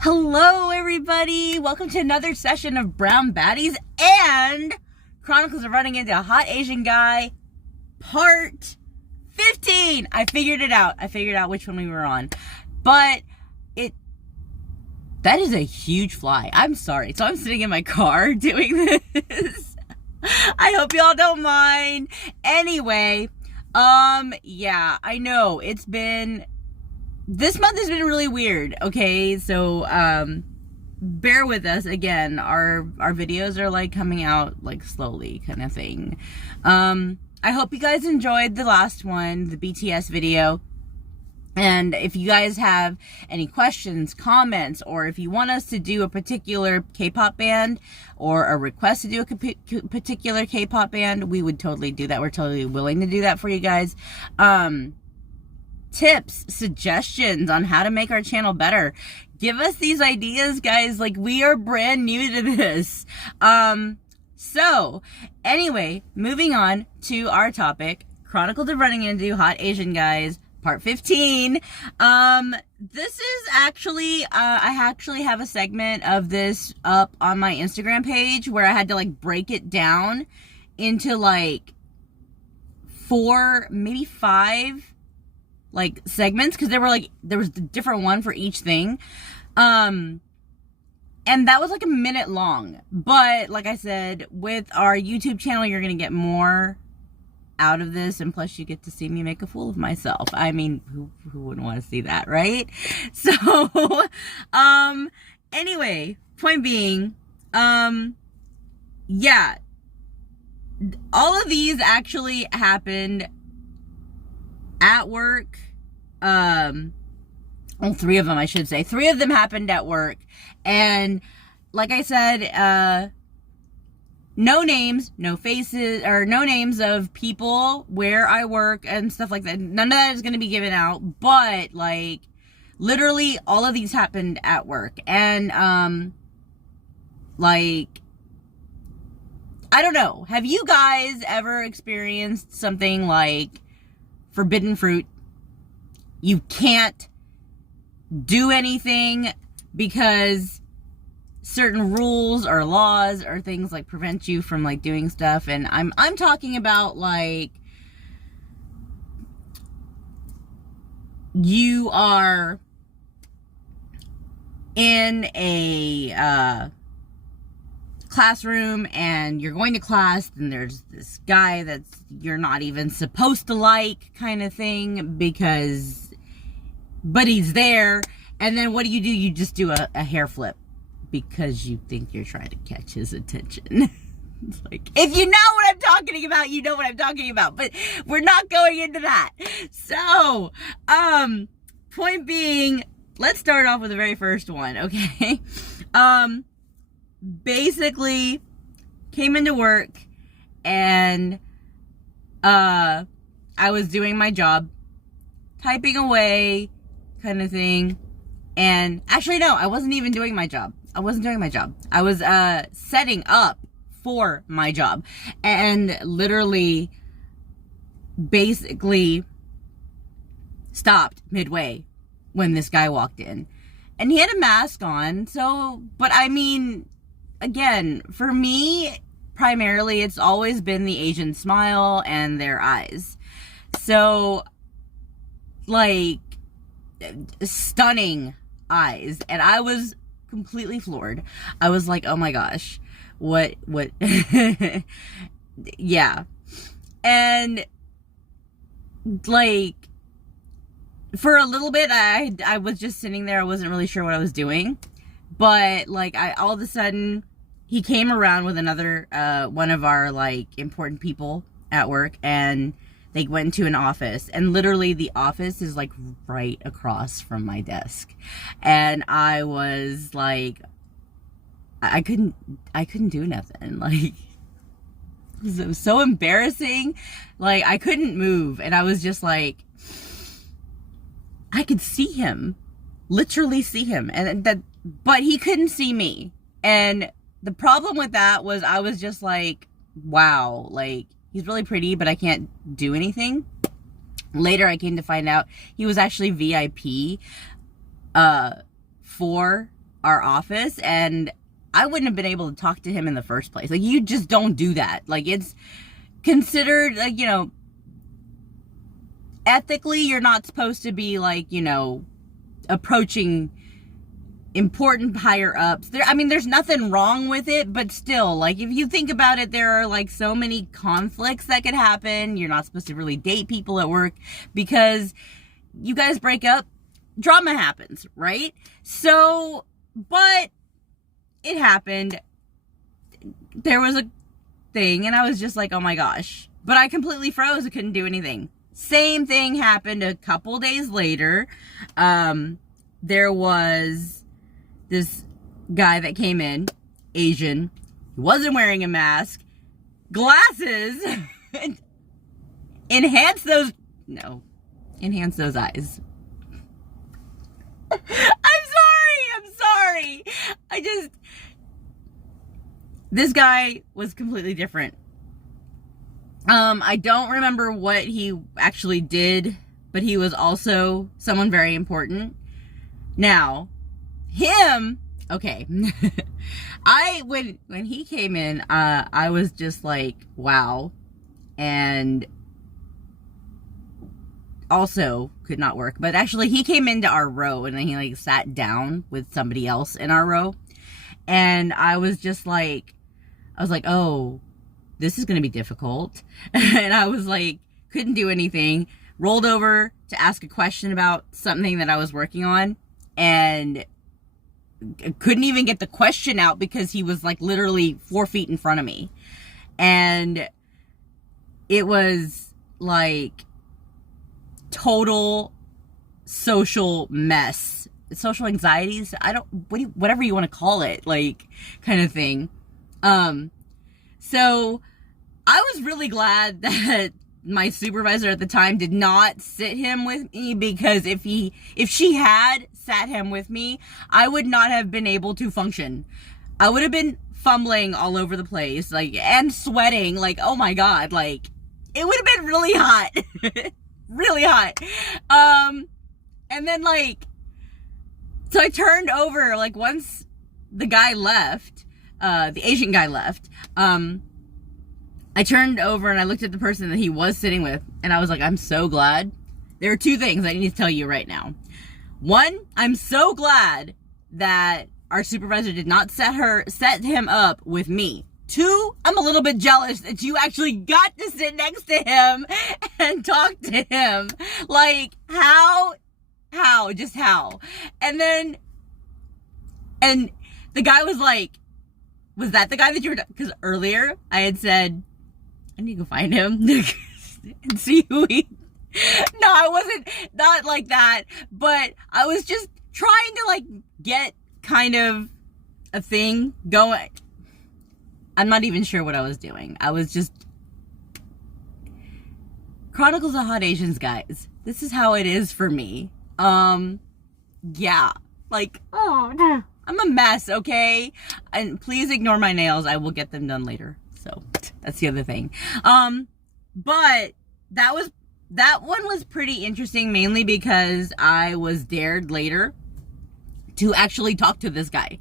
Hello, everybody. Welcome to another session of Brown Baddies and Chronicles of Running Into a Hot Asian Guy, part 15. I figured it out. I figured out which one we were on. But that is a huge fly. I'm sorry. So I'm sitting in my car doing this. I hope y'all don't mind. Anyway, yeah, I know this month has been really weird, okay? So, bear with us again. Our videos are like coming out like slowly kind of thing. I hope you guys enjoyed the last one, the BTS video. And if you guys have any questions, comments, or if you want us to do a particular K-pop band or a request to do a particular K-pop band, we would totally do that. We're totally willing to do that for you guys. Tips, suggestions on how to make our channel better. Give us these ideas, guys. Like, we are brand new to this. So anyway, moving on to our topic, Chronicles of Running Into Hot Asian Guys, part 15. This is actually, I actually have a segment of this up on my Instagram page where I had to like break it down into like 4, maybe 5 like segments, because there was a different one for each thing, and that was like a minute long. But like I said, with our YouTube channel, you're gonna get more out of this, and plus you get to see me make a fool of myself. I mean, who wouldn't want to see that, right? So anyway, point being, yeah, all of these actually happened at work. Well, 3 of them, I should say. 3 of them happened at work. And like I said, no names, no faces, or no names of people where I work and stuff like that. None of that is going to be given out. But like, literally all of these happened at work. And like, I don't know. Have you guys ever experienced something like forbidden fruit? You can't do anything because certain rules or laws or things like prevent you from like doing stuff. And I'm talking about like, you are in a classroom and you're going to class, and there's this guy that's you're not even supposed to like, kind of thing, but he's there. And then what do? You just do a hair flip because you think you're trying to catch his attention. It's like, if you know what I'm talking about, you know what I'm talking about, but we're not going into that. So, point being, let's start off with the very first one, okay? Basically came into work, and I was doing my job, typing away kind of thing. And actually, no, I wasn't even doing my job. I wasn't doing my job. I was setting up for my job, and literally basically stopped midway when this guy walked in, and he had a mask on. So, but I mean, again, for me, primarily, it's always been the Asian smile and their eyes. So, like, stunning eyes. And I was completely floored. I was like, oh my gosh, what? Yeah. And, like, for a little bit, I was just sitting there. I wasn't really sure what I was doing. But, like, all of a sudden, he came around with another, one of our, like, important people at work, and they went to an office, and literally the office is, like, right across from my desk. And I was, like, I couldn't do nothing. Like, it was so embarrassing. Like, I couldn't move, and I was just, like, I could see him, literally see him, but he couldn't see me. And the problem with that was I was just like, wow, like, he's really pretty, but I can't do anything. Later, I came to find out he was actually VIP for our office, and I wouldn't have been able to talk to him in the first place. Like, you just don't do that. Like, it's considered, like, you know, ethically, you're not supposed to be, like, you know, approaching important higher ups. I mean, there's nothing wrong with it, but still, like, if you think about it, there are, like, so many conflicts that could happen. You're not supposed to really date people at work because you guys break up, drama happens, right? So, but it happened. There was a thing, and I was just like, oh my gosh. But I completely froze. I couldn't do anything. Same thing happened a couple days later. There was this guy that came in, Asian. He wasn't wearing a mask. Glasses. Enhance those eyes. I'm sorry. This guy was completely different. I don't remember what he actually did, but he was also someone very important. Now, him, okay. When he came in, I was just like, wow. And also could not work. But actually, he came into our row, and then he, like, sat down with somebody else in our row. And I was like, oh, this is going to be difficult. And I was like, couldn't do anything. Rolled over to ask a question about something that I was working on, and couldn't even get the question out because he was, like, literally 4 feet in front of me. And it was like total social mess, social anxieties. Whatever you want to call it, like, kind of thing. So I was really glad that my supervisor at the time did not sit him with me, because if she had sat him with me, I would not have been able to function. I would have been fumbling all over the place, like, and sweating, like, oh my God, like, it would have been really hot. Really hot. And then, like, so I turned over, like, once the guy left, the Asian guy left, I turned over and I looked at the person that he was sitting with, and I was like, I'm so glad. There are two things I need to tell you right now. One, I'm so glad that our supervisor did not set him up with me. Two, I'm a little bit jealous that you actually got to sit next to him and talk to him. Like, how? Just how? And the guy was like, was that the guy that you were, because earlier I had said, I need to go find him and see who he, no, I wasn't, not like that, but I was just trying to, like, get kind of a thing going. I'm not even sure what I was doing. I was just, Chronicles of Hot Asians, guys. This is how it is for me. Yeah, like, oh no, I'm a mess, okay? And please ignore my nails. I will get them done later. So that's the other thing. But that one was pretty interesting, mainly because I was dared later to actually talk to this guy.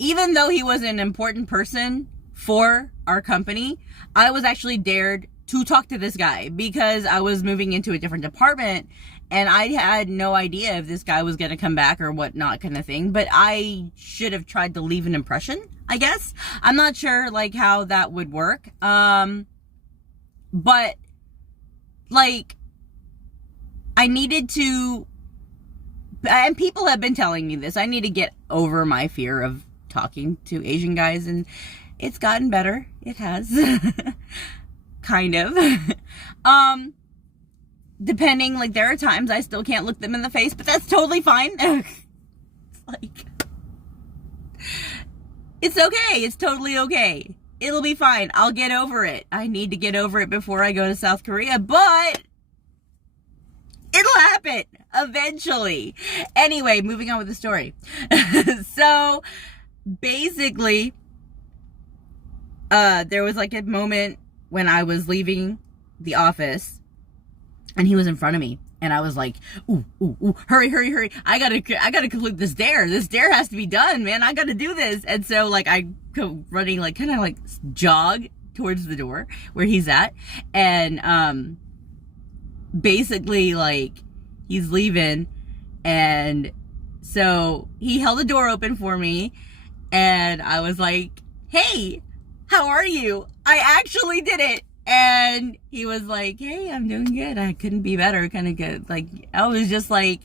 Even though he was an important person for our company, I was actually dared to talk to this guy because I was moving into a different department, and I had no idea if this guy was going to come back or whatnot, kind of thing. But I should have tried to leave an impression, I guess. I'm not sure, like, how that would work. But, like, I needed to, and people have been telling me this, I need to get over my fear of talking to Asian guys, and it's gotten better. It has. Kind of. Depending, like, there are times I still can't look them in the face, but that's totally fine. Like, it's okay. It's totally okay. It'll be fine. I'll get over it. I need to get over it before I go to South Korea, but it'll happen eventually. Anyway, moving on with the story. So, basically, there was, like, a moment when I was leaving the office, and he was in front of me, And I was like, ooh, ooh, ooh, hurry, hurry, hurry. I gotta complete this dare. This dare has to be done, man. I gotta do this. And so, like, I go running, like, kind of like jog towards the door where he's at. And, basically, like, he's leaving. And so he held the door open for me. And I was like, hey, how are you? I actually did it. And he was like, hey, I'm doing good. I couldn't be better. Kind of good. Like, I was just like,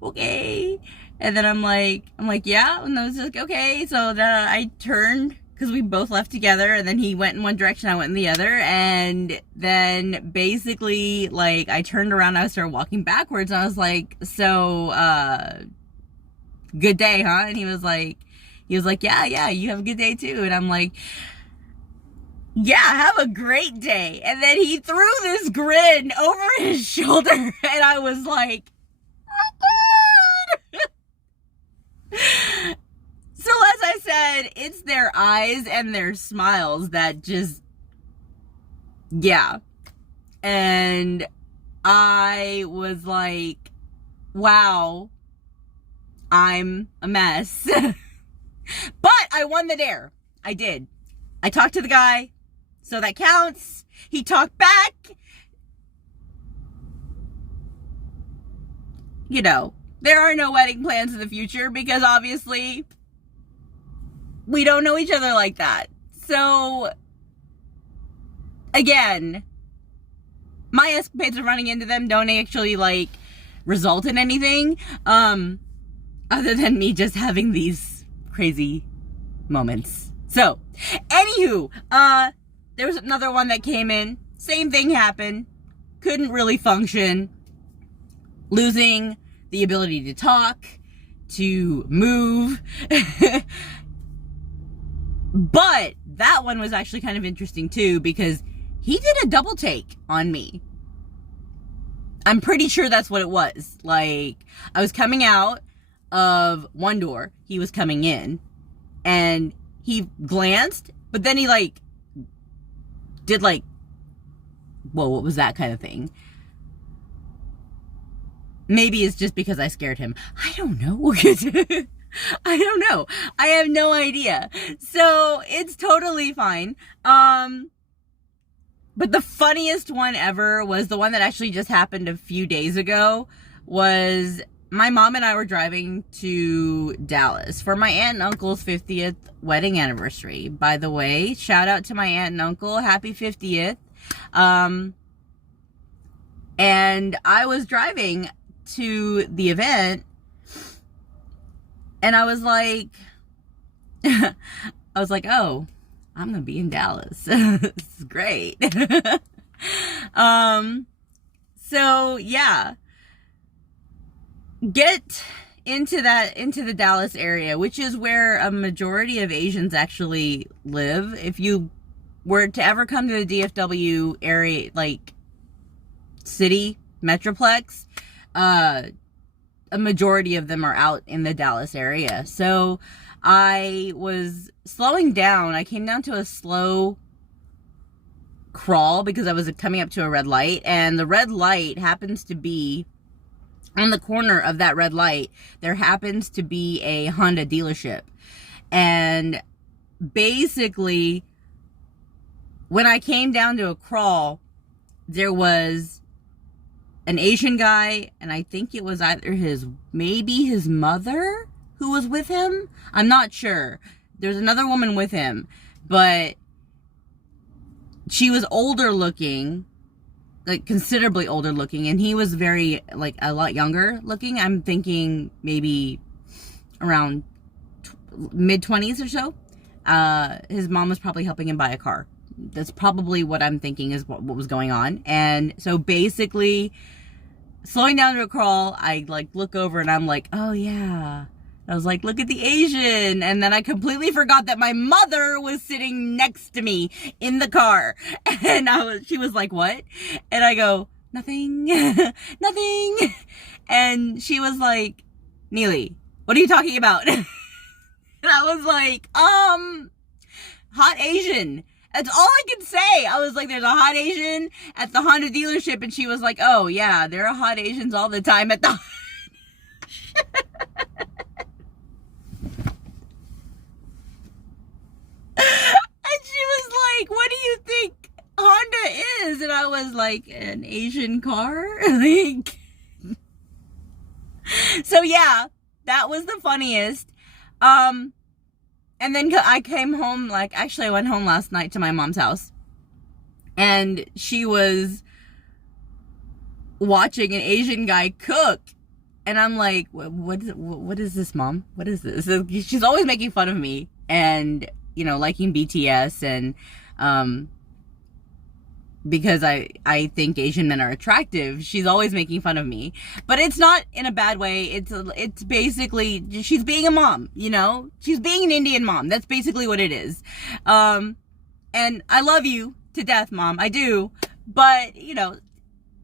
okay. And then I'm like, yeah. And I was like, okay. So then I turned, because we both left together. And then he went in one direction, I went in the other. And then basically, like, I turned around, I started walking backwards. And I was like, so, good day, huh? And he was like, yeah, you have a good day too. And I'm like, yeah, have a great day. And then he threw this grin over his shoulder, and I was like, oh my God. So as I said, it's their eyes and their smiles that just, yeah. And I was like, wow, I'm a mess. But I won the dare. I did. I talked to the guy. So that counts. He talked back. You know, there are no wedding plans in the future because obviously we don't know each other like that. So, again, my escapades of running into them don't actually, like, result in anything. Other than me just having these crazy moments. So, anywho, there was another one that came in. Same thing happened. Couldn't really function. Losing the ability to talk, to move. But that one was actually kind of interesting too because he did a double take on me. I'm pretty sure that's what it was. Like, I was coming out of one door. He was coming in. And he glanced, but then he, like, did, like, whoa, what was that kind of thing? Maybe it's just because I scared him. I don't know. I don't know. I have no idea. So, it's totally fine. But the funniest one ever was the one that actually just happened a few days ago. Was my mom and I were driving to Dallas for my aunt and uncle's 50th wedding anniversary. By the way, shout out to my aunt and uncle. Happy 50th. And I was driving to the event and I was like, oh, I'm going to be in Dallas. This is great. So yeah. Get into the Dallas area, which is where a majority of Asians actually live. If you were to ever come to the DFW area, like city, metroplex, a majority of them are out in the Dallas area. So I was slowing down. I came down to a slow crawl because I was coming up to a red light, and the red light happens to be on the corner of that red light. There happens to be a Honda dealership. And basically, when I came down to a crawl, there was an Asian guy, and I think it was either maybe his mother who was with him. I'm not sure. There's another woman with him, but she was older looking, like considerably older looking, and he was very, like, a lot younger looking. I'm thinking maybe around mid-20s or so. His mom was probably helping him buy a car. That's probably what I'm thinking is what was going on. And so basically, slowing down to a crawl, I, like, look over and I'm like, oh yeah. I was like, look at the Asian. And then I completely forgot that my mother was sitting next to me in the car. And she was like, what? And I go, nothing, nothing. And she was like, Neely, what are you talking about? And I was like, hot Asian. That's all I could say. I was like, there's a hot Asian at the Honda dealership, and she was like, oh yeah, there are hot Asians all the time at the And she was like, what do you think Honda is? And I was like, an Asian car? Like, so yeah, that was the funniest. And then I came home, like, actually I went home last night to my mom's house, and she was watching an Asian guy cook. And I'm like, what is this, Mom? What is this? So she's always making fun of me and, you know, liking BTS and, because I think Asian men are attractive. She's always making fun of me, but it's not in a bad way. It's basically, she's being a mom, you know, she's being an Indian mom. That's basically what it is. And I love you to death, Mom. I do. But, you know,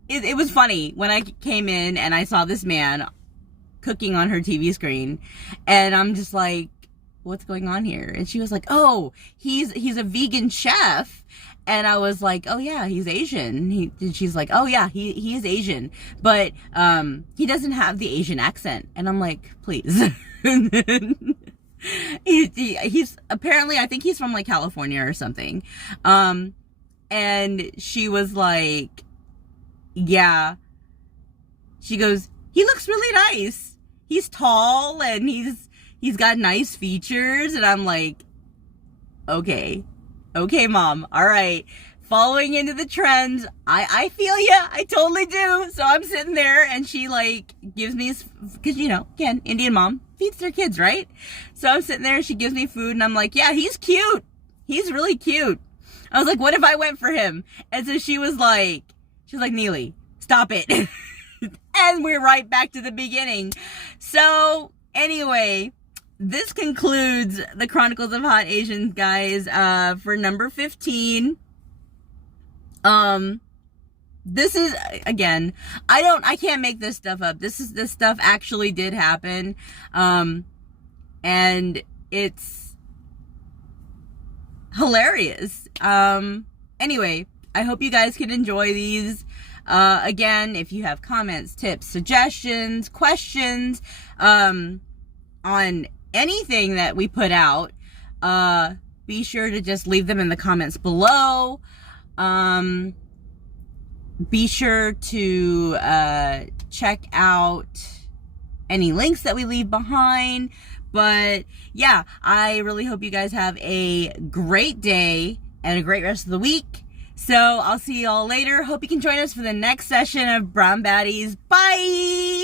it was funny when I came in and I saw this man cooking on her TV screen, and I'm just like, what's going on here? And she was like, oh, he's a vegan chef. And I was like, oh yeah, he's Asian. She's like, oh yeah, he is Asian, but he doesn't have the Asian accent. And I'm like, please. He's apparently, I think he's from like California or something. And she was like, yeah. She goes, he looks really nice. He's tall and he's got nice features. And I'm like, okay, Mom. All right. Following into the trends. I feel ya. I totally do. So I'm sitting there and she like gives me, cause you know, again, Indian mom feeds their kids, right? So I'm sitting there and she gives me food and I'm like, yeah, he's cute. He's really cute. I was like, what if I went for him? And so she was like, Neely, stop it. And we're right back to the beginning. So anyway, this concludes the Chronicles of Hot Asians, guys, for number 15. This is, again, I can't make this stuff up. This stuff actually did happen. And it's hilarious. Anyway, I hope you guys can enjoy these. Again, if you have comments, tips, suggestions, questions, on anything that we put out, be sure to just leave them in the comments below. Be sure to check out any links that we leave behind. But yeah, I really hope you guys have a great day and a great rest of the week. So I'll see you all later. Hope you can join us for the next session of Brown Baddies. Bye!